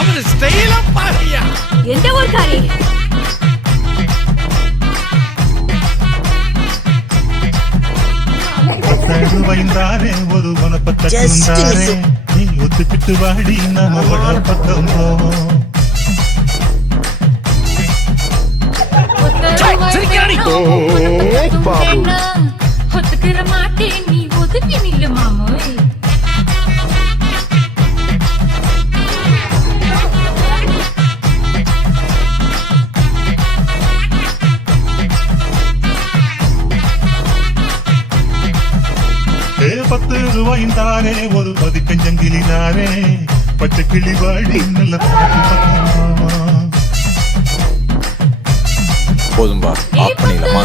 அவரு ஸ்டைலா பாருயா. எந்த ஊர்க்காரி? வைந்தாரே ஒரு குணப்பத்தாரே நீ ஒத்துக்கிட்டு வாடி நம்ம பக்கம் போவோம். ஒத்துக்கிற மாட்டேன் நீ ஒதுக்கி நில்லு மாமோய். ரூபாய்ந்தாரே ஒரு பதிக்கஞ்சங்கிலினாரே பச்சை கிளி வாடி நல்ல போதும்பா ஆஃப் பண்ணிடலாமா?